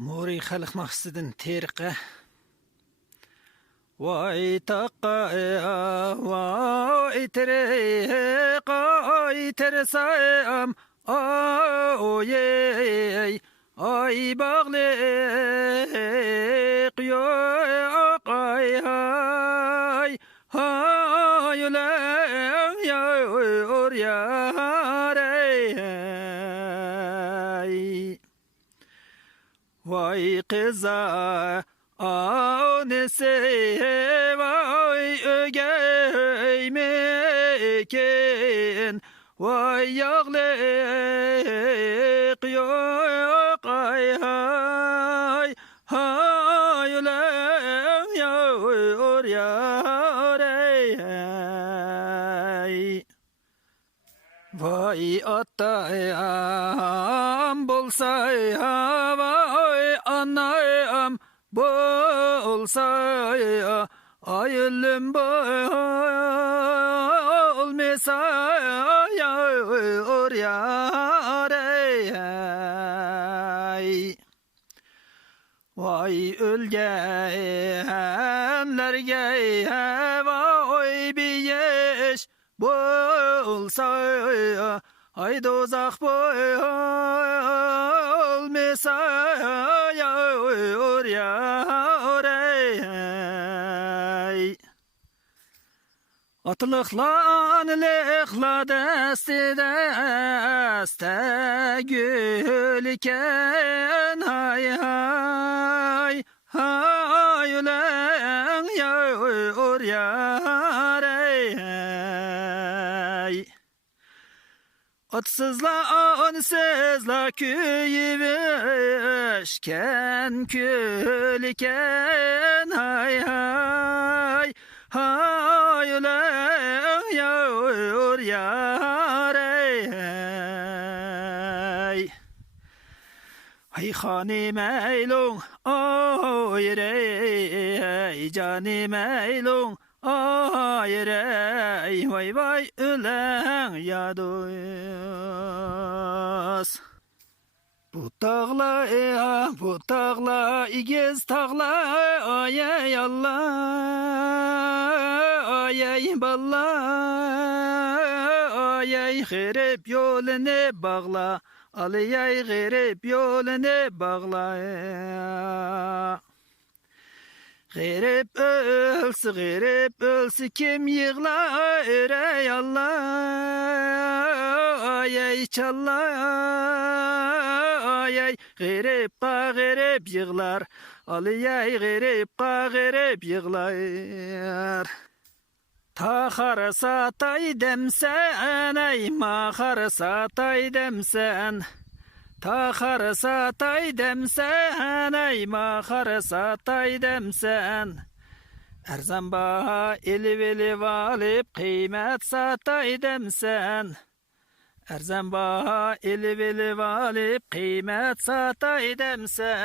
mori helk nahxisidan teriqqa vay taqqa vay terik ay tersam oyey ay bağlık yok ay hay hay ulan yor yar vay kıza anesi vay ögeymekin vay yağlık yok ay hay hay ulan yor yar vay atayam bolsa vay anayam bolsa ay ölüm olmasa yor yar vay ölgenlerge vay bir yeş bolsa ay dozak olmasa yor yar atlıklanlıkla desti deste gülken hay hay hay ulan yor yar atsızla ansızla küyüveşken külken hay hay hay ulan yor yar hay hanim eylon oy rey canim eylon ay rey vay vay ulan ya dost bu tağla igiz tağla ay Allah ay balla ay garip yolunu bağla alay garip yolunu bağla garip ölsü kim yığlar ey Allah ay çalla ay garip yığlar alay garip yığlar tahar satay demsen ay mahar satay demsen tahar satay demsen ay mahar satay demsen erzan baha elip alıp kıymet satay demsen erzan baha elip alıp kıymet satay demsen